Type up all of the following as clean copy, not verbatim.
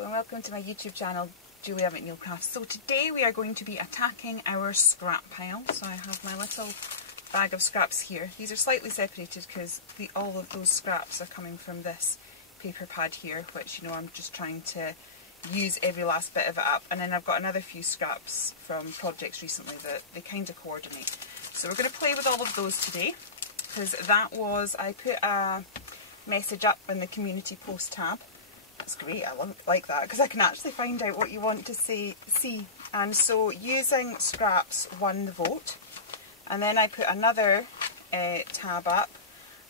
Hello and welcome to my YouTube channel, Julia McNeil Crafts. So today we are going to be attacking our scrap pile. So I have my little bag of scraps here. These are slightly separated because all of those scraps are coming from this paper pad here, which, you know, I'm just trying to use every last bit of it up. And then I've got another few scraps from projects recently that they kind of coordinate. So we're going to play with all of those today, because I put a message up in the community post tab. That's great, I like that, because I can actually find out what you want to see. And so using scraps won the vote. And then I put another tab up,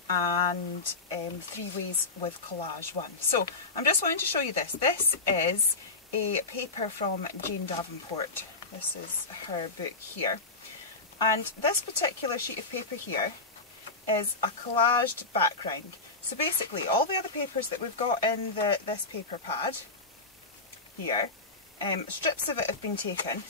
and 3 ways with collage won. So I'm just wanting to show you this. This is a paper from Jane Davenport. This is her book here. And this particular sheet of paper here is a collaged background. So basically all the other papers that we've got in this paper pad here, strips of it have been taken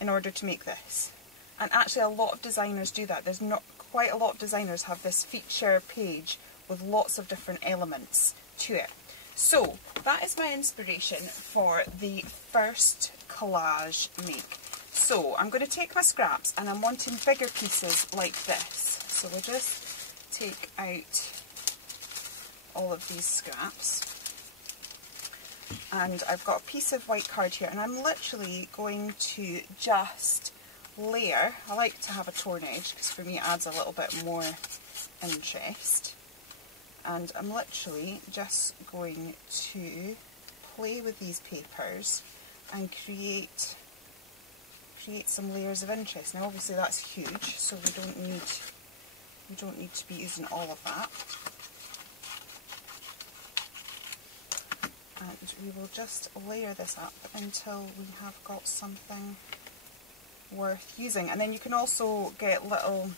in order to make this. And actually a lot of designers do that. There's not quite a lot of designers have this feature page with lots of different elements to it. So that is my inspiration for the first collage make. So I'm going to take my scraps, and I'm wanting bigger pieces like this. So we'll just take out all of these scraps, and I've got a piece of white card here, and I'm literally going to just layer. I like to have a torn edge because for me it adds a little bit more interest, and I'm literally just going to play with these papers and create some layers of interest. Now obviously that's huge, so we don't need to be using all of that. And we will just layer this up until we have got something worth using. And then you can also get little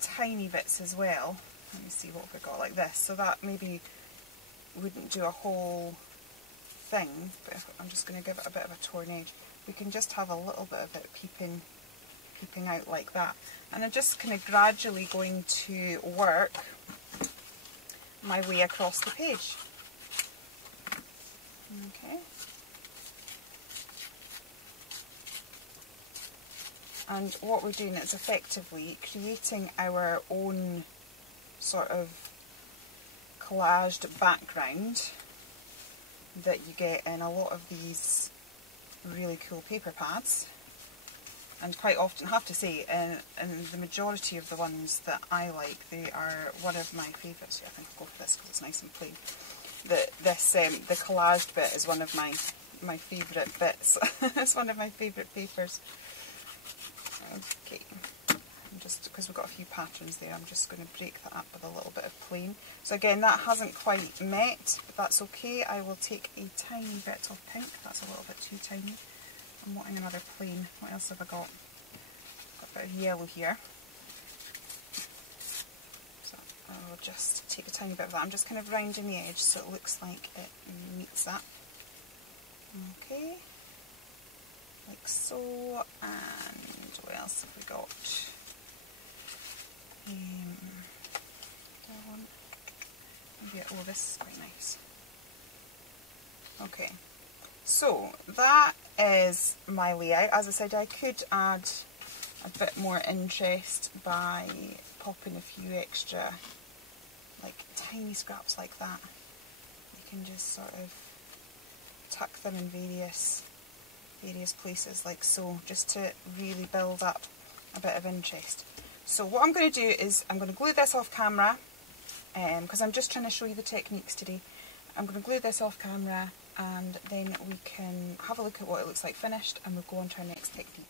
tiny bits as well. Let me see what we've got like this. So that maybe wouldn't do a whole thing, but if I'm just going to give it a bit of a torn edge. We can just have a little bit of it peeping out like that. And I'm just kind of gradually going to work my way across the page. Okay. And what we're doing is effectively creating our own sort of collaged background that you get in a lot of these really cool paper pads. And quite often, I have to say, in the majority of the ones that I like, they are one of my favourites. Yeah, I think I'll go for this because it's nice and plain. The collaged bit is one of my favourite bits. It's one of my favourite papers. Okay, just because we've got a few patterns there, I'm just going to break that up with a little bit of plain. So again, that hasn't quite met, but that's okay. I will take a tiny bit of pink. That's a little bit too tiny. I'm wanting another plain. What else have I got? Got a bit of yellow here. So I will just take a tiny bit of that. I'm just kind of rounding the edge so it looks like it meets that. Okay. Like so. And what else have we got? Oh, this is quite nice. Okay. So that is my layout. As I said, I could add a bit more interest by popping a few extra, like tiny scraps like that. You can just sort of tuck them in various places like so, just to really build up a bit of interest. So what I'm going to do is I'm going to glue this off camera, because I'm just trying to show you the techniques today. I'm going to glue this off camera, and then we can have a look at what it looks like finished, and we'll go on to our next technique.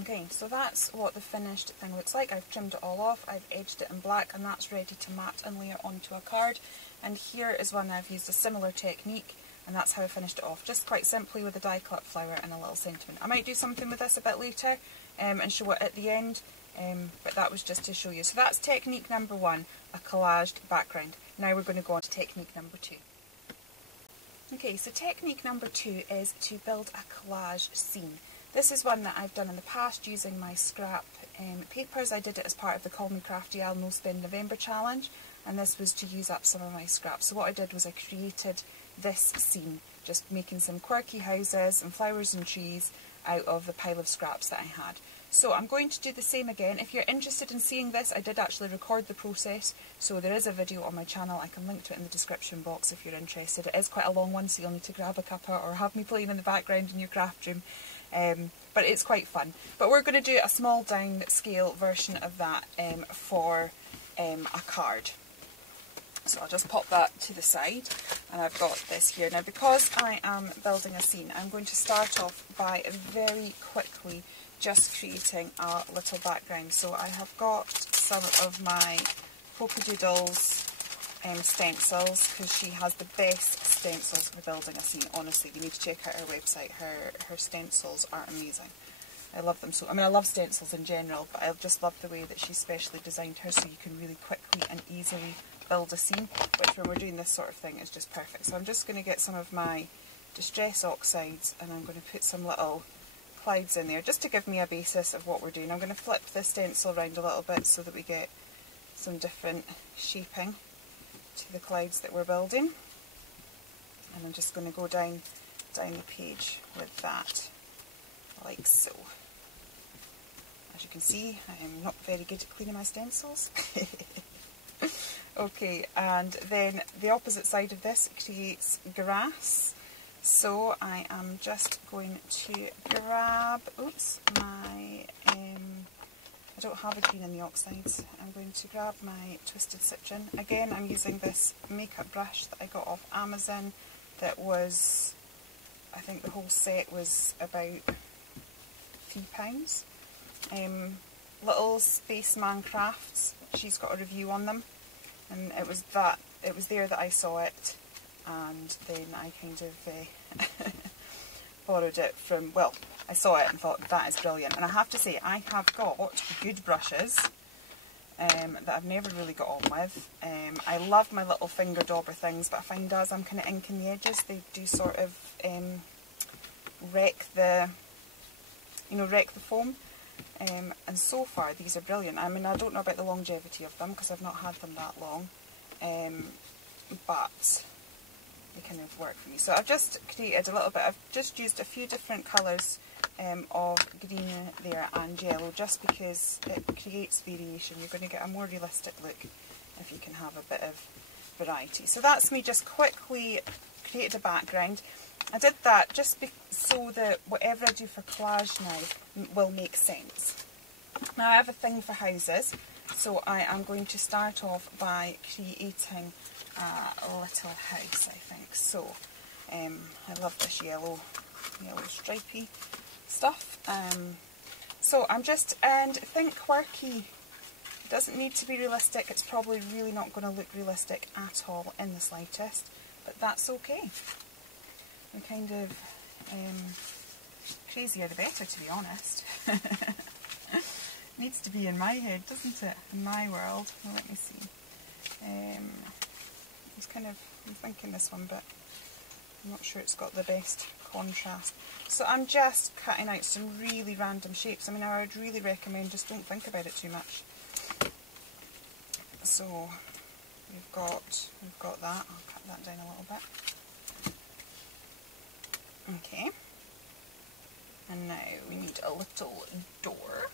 Okay, so that's what the finished thing looks like. I've trimmed it all off, I've edged it in black, and that's ready to mat and layer onto a card. And here is one I've used a similar technique, and that's how I finished it off, just quite simply with a die cut flower and a little sentiment. I might do something with this a bit later and show it at the end, but that was just to show you. So that's technique number 1, a collaged background. Now we're going to go on to technique number 2. Okay, so technique number 2 is to build a collage scene. This is one that I've done in the past using my scrap papers. I did it as part of the Call Me Crafty No Spend November challenge, and this was to use up some of my scraps. So what I did was I created this scene, just making some quirky houses and flowers and trees out of the pile of scraps that I had. So I'm going to do the same again. If you're interested in seeing this, I did actually record the process, so there is a video on my channel. I can link to it in the description box if you're interested. It is quite a long one, so you'll need to grab a cuppa or have me playing in the background in your craft room. But it's quite fun. But we're going to do a small downscale version of that for a card. So I'll just pop that to the side, and I've got this here. Now, because I am building a scene, I'm going to start off by very quickly just creating a little background. So I have got some of my Polka Doodles stencils, because she has the best stencils for building a scene. Honestly, you need to check out her website. Her stencils are amazing. I love them so. I mean, I love stencils in general, but I just love the way that she's specially designed her, so you can really quickly and easily build a scene, which when we're doing this sort of thing is just perfect. So I'm just going to get some of my Distress Oxides, and I'm going to put some little clouds in there just to give me a basis of what we're doing. I'm going to flip the stencil around a little bit so that we get some different shaping to the clouds that we're building. And I'm just going to go down the page with that, like so. As you can see, I am not very good at cleaning my stencils. Okay, and then the opposite side of this creates grass. So I am just going to grab, my, I don't have a green in the oxides. I'm going to grab my Twisted Citron. Again, I'm using this makeup brush that I got off Amazon that was, I think the whole set was about £3. Little Spaceman Crafts, she's got a review on them, and it was there that I saw it, and then I kind of borrowed it from, well, I saw it and thought that is brilliant. And I have to say, I have got good brushes that I've never really got on with. I love my little finger dauber things, but I find as I'm kind of inking the edges, they do sort of wreck the foam. And so far these are brilliant. I mean, I don't know about the longevity of them because I've not had them that long, but they kind of work for me. So I've just created a little bit, I've just used a few different colours of green there and yellow, just because it creates variation. You're going to get a more realistic look if you can have a bit of variety. So that's me just quickly created a background. I did that just so that whatever I do for collage now will make sense. Now I have a thing for houses, so I am going to start off by creating a little house, I think. So I love this yellow stripy stuff. So I'm just, and think quirky. It doesn't need to be realistic. It's probably really not going to look realistic at all in the slightest, but that's okay. I'm kind of crazier the better, to be honest. Needs to be in my head, doesn't it? In my world. Well, let me see. I'm thinking this one, but I'm not sure it's got the best contrast. So I'm just cutting out some really random shapes. I mean, I would really recommend just don't think about it too much. So we've got that. I'll cut that down a little bit. Okay, and now we need a little door.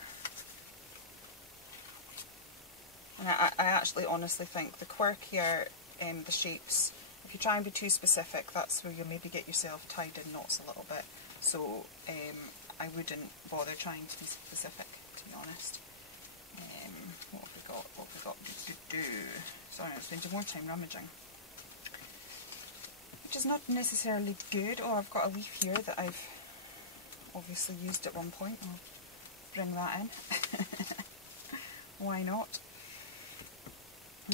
And I actually honestly think the quirkier the shapes, if you try and be too specific, that's where you'll maybe get yourself tied in knots a little bit. So I wouldn't bother trying to be specific, to be honest. What have we got? What have we got to do? Sorry, I'm spending more time rummaging, which is not necessarily good. Oh, I've got a leaf here that I've obviously used at one point. I'll bring that in. Why not?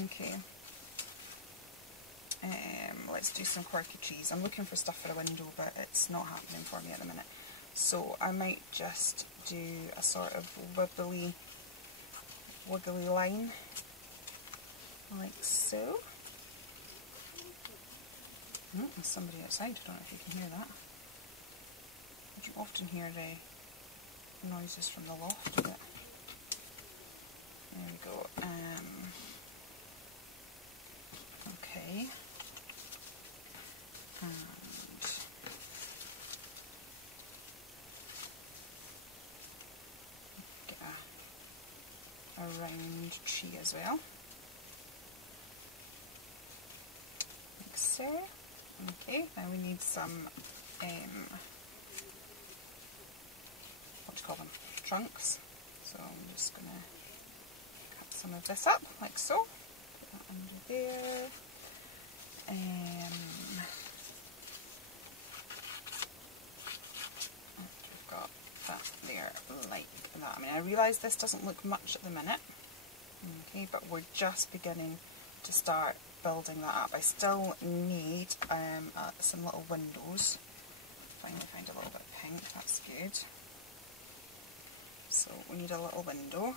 Okay. Let's do some quirky trees. I'm looking for stuff for a window, but it's not happening for me at the minute. So I might just do a sort of wiggly line, like so. There's somebody outside. I don't know if you can hear that. I do often hear noises from the loft, but there we go. Okay. tree as well. Like so. Okay, now we need some, what do you call them, trunks. So I'm just going to cut some of this up, like so. Put that under there. We've got that there, like that. I mean, I realise this doesn't look much at the minute, okay, but we're just beginning to start building that up. I still need some little windows. Finally find a little bit of pink, that's good. So we need a little window,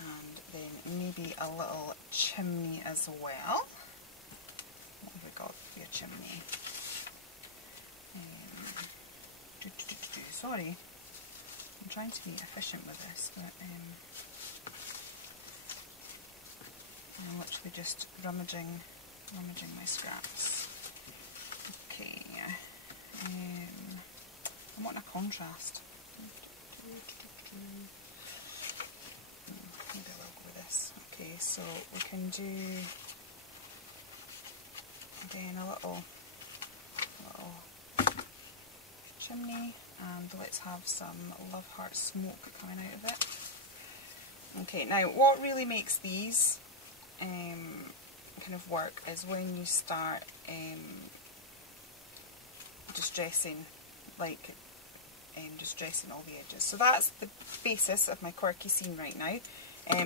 and then maybe a little chimney as well. What have we got for a chimney? Sorry, I'm trying to be efficient with this, but I'm literally just rummaging my scraps. Okay, I want a contrast. Maybe I will go with this. Okay, so we can do again a little chimney, and let's have some love heart smoke coming out of it. Okay, now what really makes these kind of work is when you start distressing, like distressing all the edges. So that's the basis of my quirky scene right now.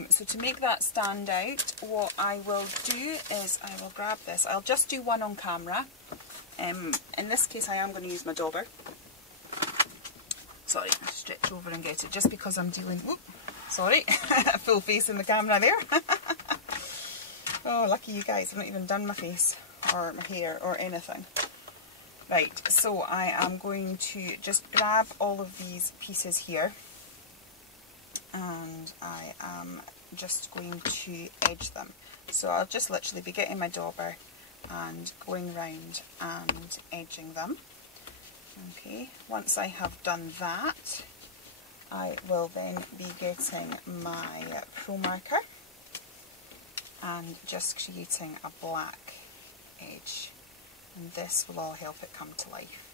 So to make that stand out, what I will do is I will grab this. I'll just do one on camera. In this case I am going to use my dauber. Sorry, stretch over and get it, just because I'm dealing, whoop, sorry, full face in the camera there. Oh, lucky you guys, I've not even done my face or my hair or anything. Right, so I am going to just grab all of these pieces here, and I am just going to edge them. So I'll just literally be getting my dauber and going round and edging them. Okay, once I have done that, I will then be getting my Pro Marker and just creating a black edge, and this will all help it come to life,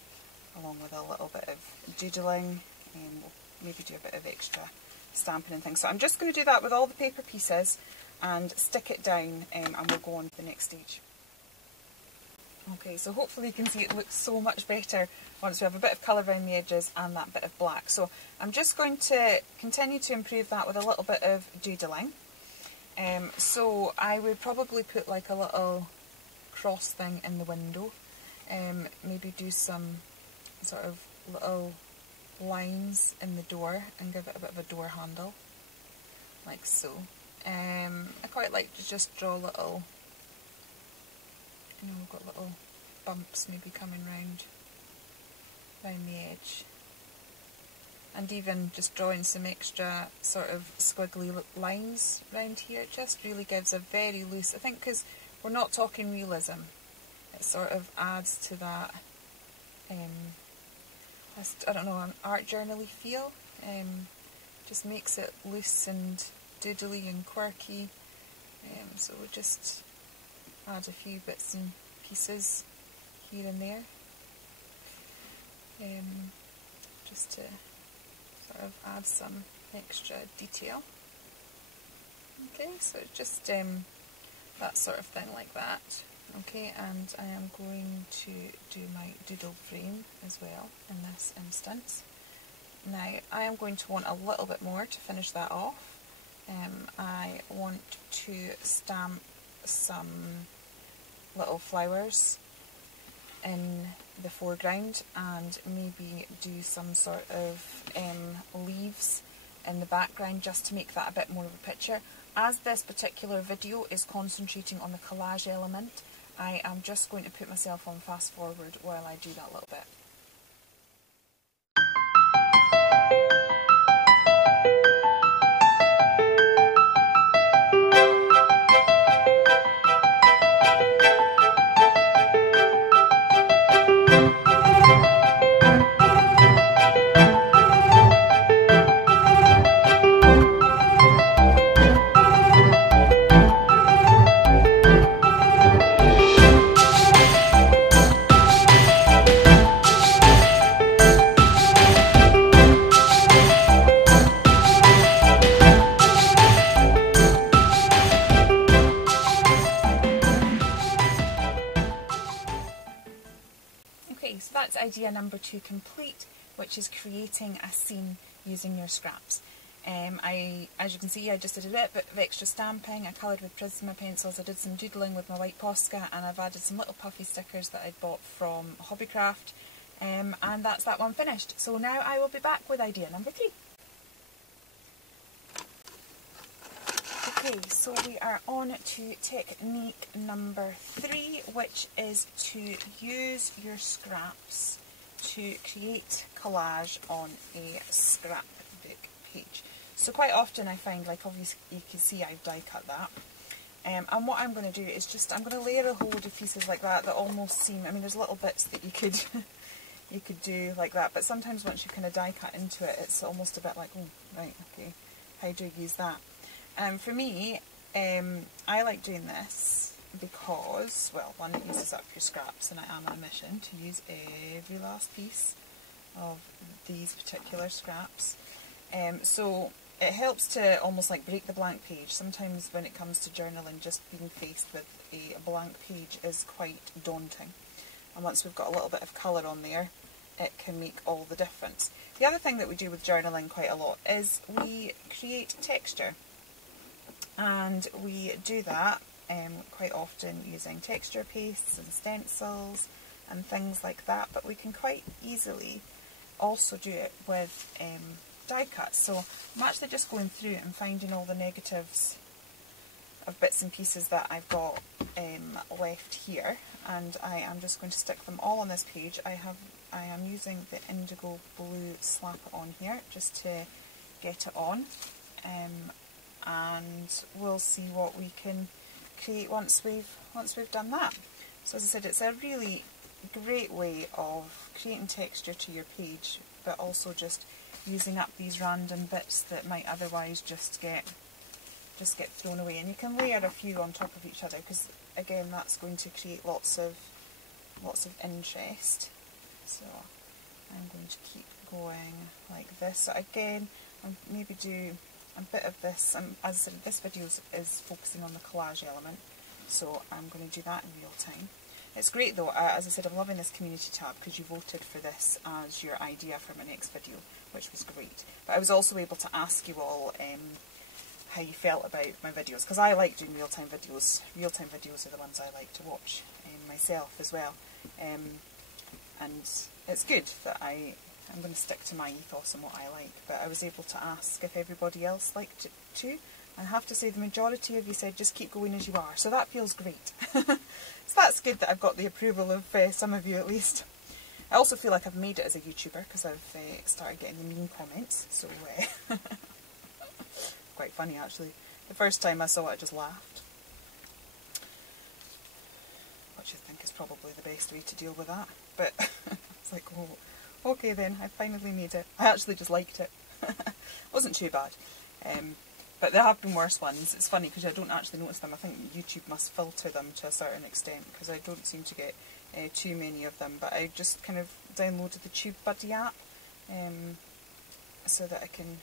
along with a little bit of doodling, and we'll maybe do a bit of extra stamping and things. So I'm just going to do that with all the paper pieces and stick it down, and we'll go on to the next stage. Okay, so hopefully you can see it looks so much better once we have a bit of colour around the edges and that bit of black. So I'm just going to continue to improve that with a little bit of doodling. So I would probably put like a little cross thing in the window, maybe do some sort of little lines in the door and give it a bit of a door handle, like so. I quite like to just draw little, you know, we've got little bumps maybe coming round the edge, and even just drawing some extra sort of squiggly lines round here. It just really gives a very loose, I think because we're not talking realism, it sort of adds to that, I don't know, an art journal-y feel. Just makes it loose and doodly and quirky, so we'll just add a few bits and pieces here and there, just to sort of add some extra detail. Okay, so just that sort of thing like that. Okay, and I am going to do my doodle frame as well in this instance. Now I am going to want a little bit more to finish that off. I want to stamp some little flowers in the foreground and maybe do some sort of leaves in the background, just to make that a bit more of a picture. As this particular video is concentrating on the collage element, I am just going to put myself on fast forward while I do that little bit. idea number 2 complete, which is creating a scene using your scraps. As you can see, I just did a bit of extra stamping, I coloured with Prisma pencils, I did some doodling with my white Posca, and I've added some little puffy stickers that I bought from Hobbycraft, and that's that one finished. So now I will be back with idea number 3. Okay, so we are on to technique number 3, which is to use your scraps to create collage on a scrapbook page. So quite often I find, like obviously you can see I've die cut that, and what I'm going to do is just, I'm going to layer a whole load of pieces like that almost seem, I mean there's little bits that you could you could do like that, but sometimes once you kind of die cut into it, it's almost a bit like, oh right, okay, how do I use that? For me, I like doing this because, well, one, it uses up your scraps, and I am on a mission to use every last piece of these particular scraps. So it helps to almost like break the blank page. Sometimes when it comes to journaling, just being faced with a blank page is quite daunting. And once we've got a little bit of colour on there, it can make all the difference. The other thing that we do with journaling quite a lot is we create texture. And we do that quite often using texture pastes and stencils and things like that, but we can quite easily also do it with die cuts. So I'm actually just going through and finding all the negatives of bits and pieces that I've got left here, and I am just going to stick them all on this page. I am using the indigo blue slapper on here just to get it on. And we'll see what we can create once we've done that. So as I said, it's a really great way of creating texture to your page, but also just using up these random bits that might otherwise just get thrown away. And you can layer a few on top of each other, because again that's going to create lots of interest. So I'm going to keep going like this. So again, I'll maybe do a bit of this. As I said, this video is focusing on the collage element, so I'm going to do that in real time. It's great though, as I said, I'm loving this community tab because you voted for this as your idea for my next video, which was great. But I was also able to ask you all how you felt about my videos, because I like doing real-time videos. Real-time videos are the ones I like to watch myself as well. And it's good that I'm going to stick to my ethos and what I like, but I was able to ask if everybody else liked it too. I have to say the majority of you said just keep going as you are, so that feels great. So that's good that I've got the approval of some of you at least. I also feel like I've made it as a YouTuber because I've started getting the mean comments, so quite funny actually. The first time I saw it I just laughed, which I think is probably the best way to deal with that, but it's like, oh, okay then, I finally made it. I actually just liked it. It wasn't too bad. But there have been worse ones. It's funny because I don't actually notice them. I think YouTube must filter them to a certain extent because I don't seem to get too many of them. But I just kind of downloaded the TubeBuddy app so that I can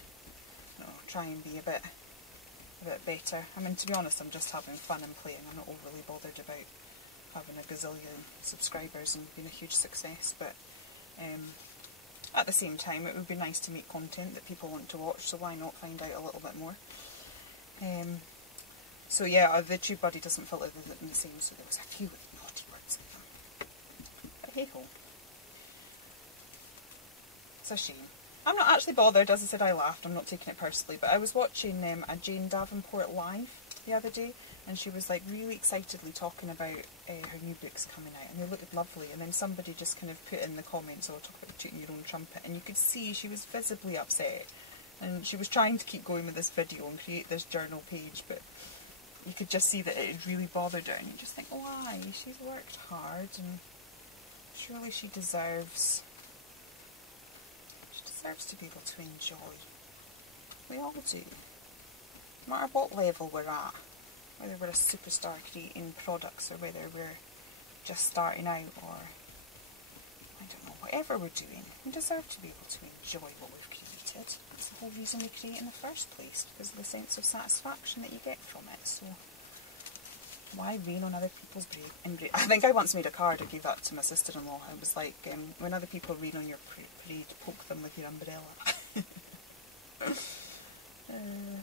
try and be a bit better. I mean, to be honest, I'm just having fun and playing. I'm not overly bothered about having a gazillion subscribers and being a huge success. But at the same time, it would be nice to make content that people want to watch, so why not find out a little bit more. So yeah, the TubeBuddy doesn't filter them the same, so there was a few naughty words in them. But hey ho. It's a shame. I'm not actually bothered. As I said, I laughed. I'm not taking it personally, but I was watching a Jane Davenport live the other day, and she was like really excitedly talking about her new books coming out, and they looked lovely, and then somebody just kind of put in the comments, oh, talk about tooting your own trumpet, and you could see she was visibly upset, and she was trying to keep going with this video and create this journal page, but you could just see that it had really bothered her, and you just think, why? She's worked hard, and surely she deserves to be able to enjoy. We all do. No matter what level we're at, whether we're a superstar creating products or whether we're just starting out, or I don't know, whatever we're doing, we deserve to be able to enjoy what we've created. That's the whole reason we create in the first place, because of the sense of satisfaction that you get from it. So Why rain on other people's parade? I think I once made a card, I gave that to my sister-in-law. I was like, when other people rain on your parade, poke them with your umbrella.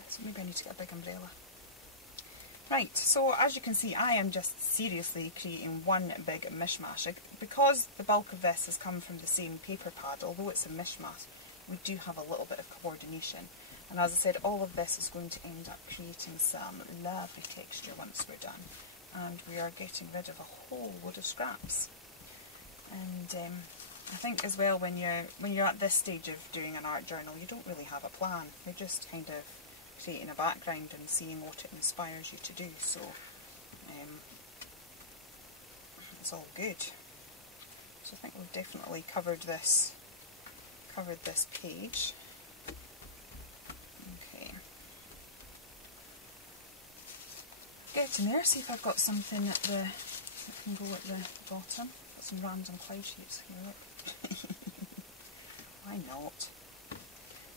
So maybe I need to get a big umbrella. Right, so as you can see, I am just seriously creating one big mishmash. Because the bulk of this has come from the same paper pad, although it's a mishmash, we do have a little bit of coordination. And as I said, all of this is going to end up creating some lovely texture once we're done. And we are getting rid of a whole load of scraps. And I think as well, when you're at this stage of doing an art journal, you don't really have a plan. You're just kind of creating a background and seeing what it inspires you to do. So it's all good. So I think we've definitely covered this page. Get in there, see if I've got something that can go at the bottom. Got some random cloud shapes here, look. Why not?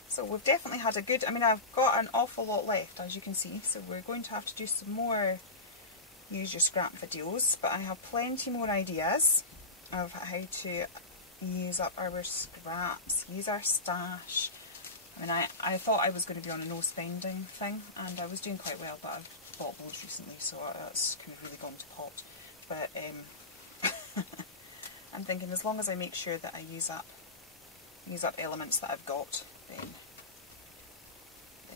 So we've definitely had a good, I mean, I've got an awful lot left, as you can see, so we're going to have to do some more use your scrap videos, but I have plenty more ideas of how to use up our scraps, use our stash. I mean, I thought I was going to be on a no spending thing, and I was doing quite well, but I've bought loads recently, so that's kind of really gone to pot. But I'm thinking as long as I make sure that I use up elements that I've got, then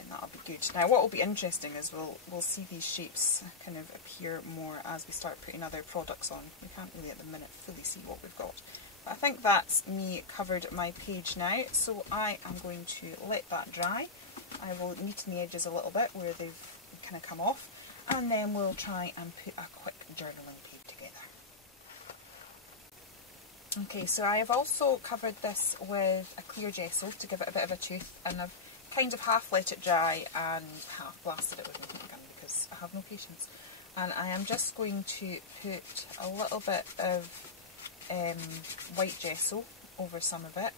that'll be good. Now what will be interesting is we'll see these shapes kind of appear more as we start putting other products on. We can't really at the minute fully see what we've got. But I think that's me covered my page now, so I am going to let that dry. I will neaten the edges a little bit where they've kind of come off, and then we'll try and put a quick journaling page together. Okay, so I have also covered this with a clear gesso to give it a bit of a tooth, and I've kind of half let it dry and half blasted it with my heat gun because I have no patience. And I am just going to put a little bit of white gesso over some of it,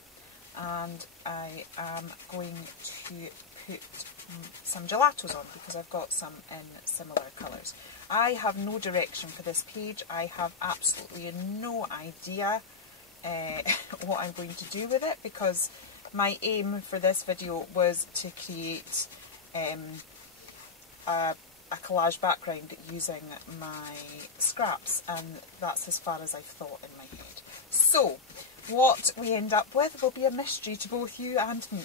and I am going to put some gelatos on because I've got some in similar colours. I have no direction for this page. I have absolutely no idea what I'm going to do with it, because my aim for this video was to create a collage background using my scraps, and that's as far as I've thought in my head. So what we end up with will be a mystery to both you and me.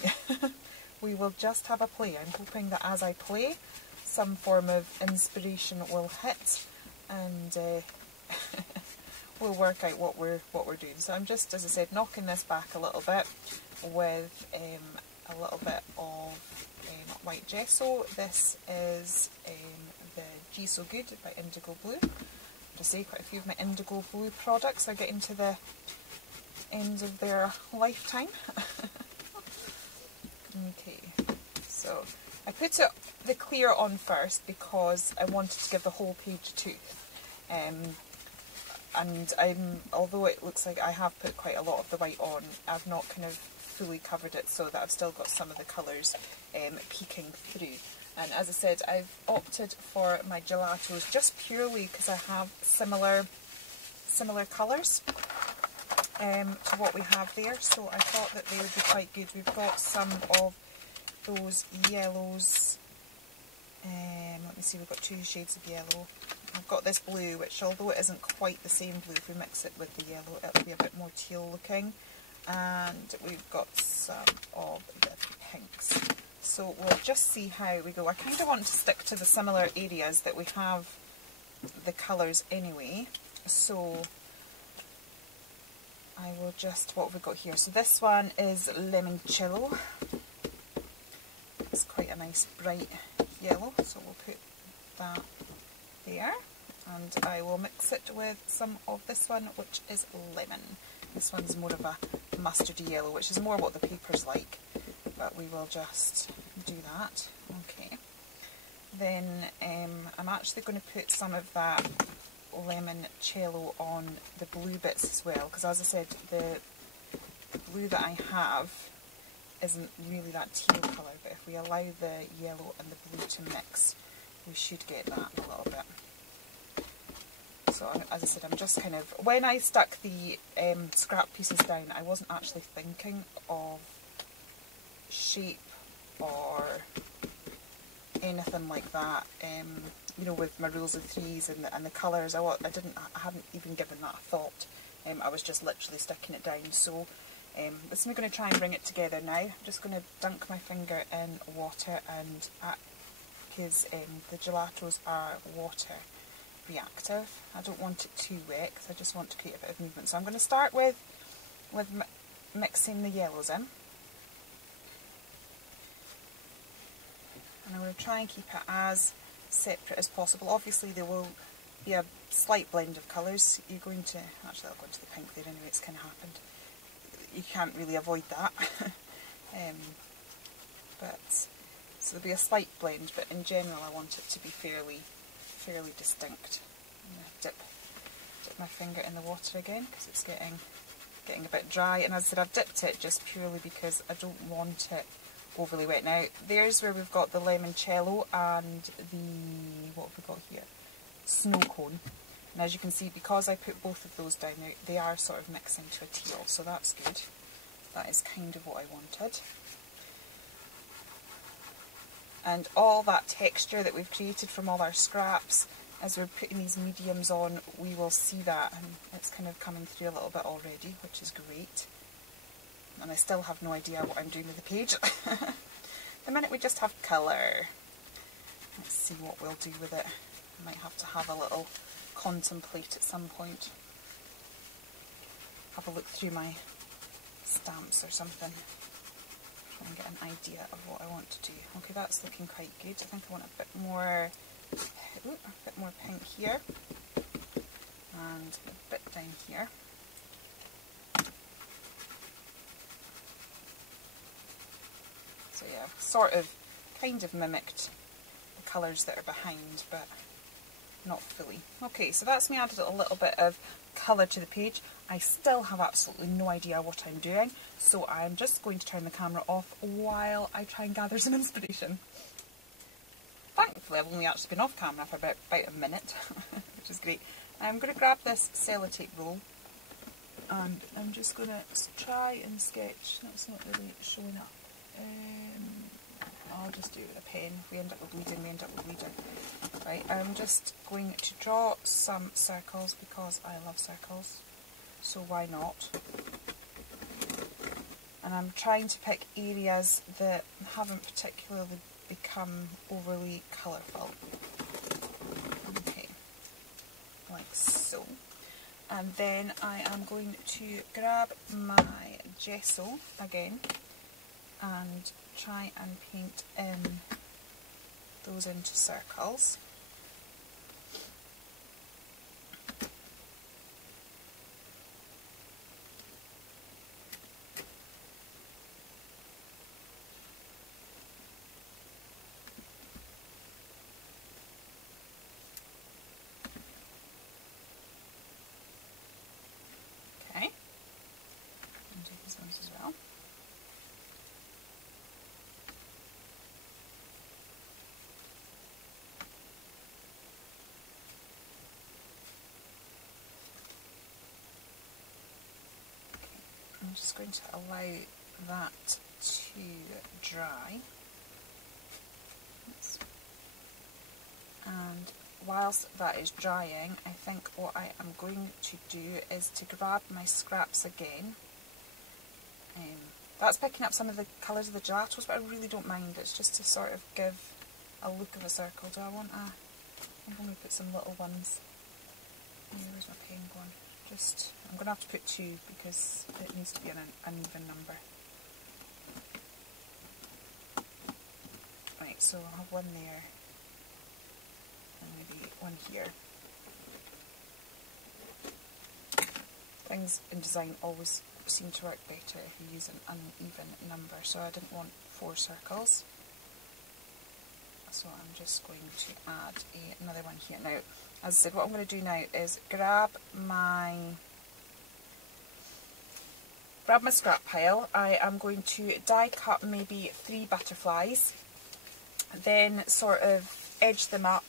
We will just have a play. I'm hoping that as I play, some form of inspiration will hit, and we'll work out what we're doing. So I'm just, as I said, knocking this back a little bit with a little bit of white gesso. This is the G So Good by Indigo Blue. To say, quite a few of my Indigo Blue products are getting to the end of their lifetime. Okay, so I put the clear on first because I wanted to give the whole page a tooth. And although it looks like I have put quite a lot of the white on, I've not kind of fully covered it so that I've still got some of the colours peeking through. And as I said, I've opted for my gelatos just purely because I have similar colours to what we have there, so I thought that they would be quite good. We've got some of those yellows. Let me see, we've got two shades of yellow. I've got this blue, which although it isn't quite the same blue, if we mix it with the yellow, it'll be a bit more teal looking. And we've got some of the pinks. So we'll just see how we go. I kind of want to stick to the similar areas that we have the colours anyway. So I will just, what have we got here? So this one is Limoncello. It's quite a nice bright yellow, so we'll put that there. And I will mix it with some of this one, which is lemon. This one's more of a mustardy yellow, which is more what the paper's like, but we will just do that. Okay. Then I'm actually going to put some of that limoncello on the blue bits as well, because as I said, the blue that I have isn't really that teal colour, but if we allow the yellow and the blue to mix, we should get that a little bit. So as I said, I'm just kind of, when I stuck the scrap pieces down, I wasn't actually thinking of shape or anything like that. You know, with my rules of threes and the colours, I hadn't even given that a thought. I was just literally sticking it down. So this is me going to try and bring it together now. I'm just going to dunk my finger in water, and because the gelatos are water reactive, I don't want it too wet because I just want to create a bit of movement. So I'm going to start with mixing the yellows in. And I'm going to try and keep it as separate as possible. Obviously there will be a slight blend of colours. You're going to, actually I'll go into the pink there anyway, it's kind of happened. You can't really avoid that. So there'll be a slight blend, but in general I want it to be fairly distinct. I'm going to dip my finger in the water again because it's getting a bit dry, and as I said, I've dipped it just purely because I don't want it overly wet. Now there's where we've got the limoncello and the, what have we got here, snow cone, and as you can see, because I put both of those down now, they are sort of mixing to a teal, so that's good. That is kind of what I wanted. And all that texture that we've created from all our scraps, as we're putting these mediums on, we will see that, and it's kind of coming through a little bit already, which is great. And I still have no idea what I'm doing with the page. The minute we just have colour. Let's see what we'll do with it. I might have to have a little contemplate at some point. Have a look through my stamps or something. Try and get an idea of what I want to do. Okay, that's looking quite good. I think I want a bit more pink here. And a bit down here. So yeah, I've sort of kind of mimicked the colours that are behind, but not fully. Okay, so that's me added a little bit of colour to the page. I still have absolutely no idea what I'm doing, so I'm just going to turn the camera off while I try and gather some inspiration. Thankfully I've only actually been off camera for about a minute, which is great. I'm going to grab this sellotape roll and I'm just going to try and sketch. That's not really showing up. I'll just do it with a pen. If we end up with bleeding, we end up with bleeding. Right, I'm just going to draw some circles because I love circles, so why not? And I'm trying to pick areas that haven't particularly become overly colourful. Okay, like so. And then I am going to grab my gesso again and try and paint in those into circles. Okay, and do these ones as well. I'm just going to allow that to dry. And whilst that is drying, I think what I am going to do is to grab my scraps again. That's picking up some of the colours of the gelatos, but I really don't mind. It's just to sort of give a look of a circle. Do I want a... I'm going to put some little ones. Where's my pen going? Just, I'm going to have to put 2 because it needs to be an uneven number. Right, so I'll have one there and maybe one here. Things in design always seem to work better if you use an uneven number, so I didn't want 4 circles. So I'm just going to add another one here. Now, as I said, what I'm going to do now is grab my scrap pile. I am going to die cut maybe 3 butterflies, then sort of edge them up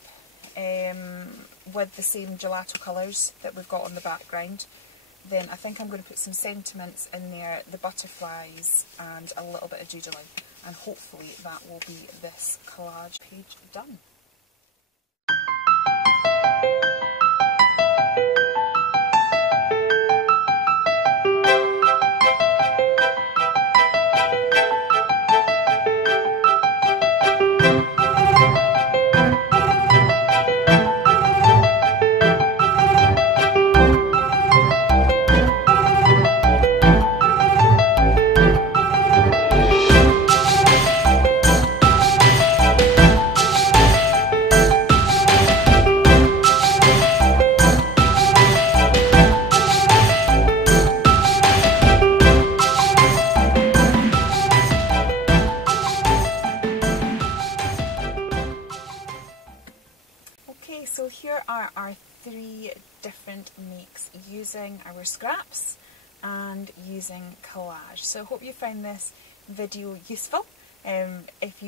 with the same gelato colours that we've got on the background. Then I think I'm going to put some sentiments in there, the butterflies and a little bit of doodling, and hopefully that will be this collage page done. Okay, so here are our 3 different makes using our scraps and using collage. So I hope you found this video useful. If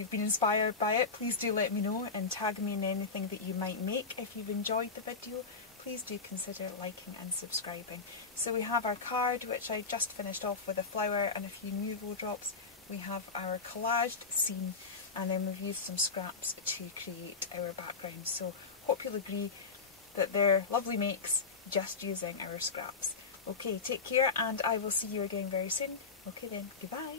you've been inspired by it, please do let me know and tag me in anything that you might make. If you've enjoyed the video, please do consider liking and subscribing. So we have our card, which I just finished off with a flower and a few Nuvo drops. We have our collaged scene, and then we've used some scraps to create our background. So hope you'll agree that they're lovely makes just using our scraps. Okay, take care, and I will see you again very soon. Okay then, goodbye.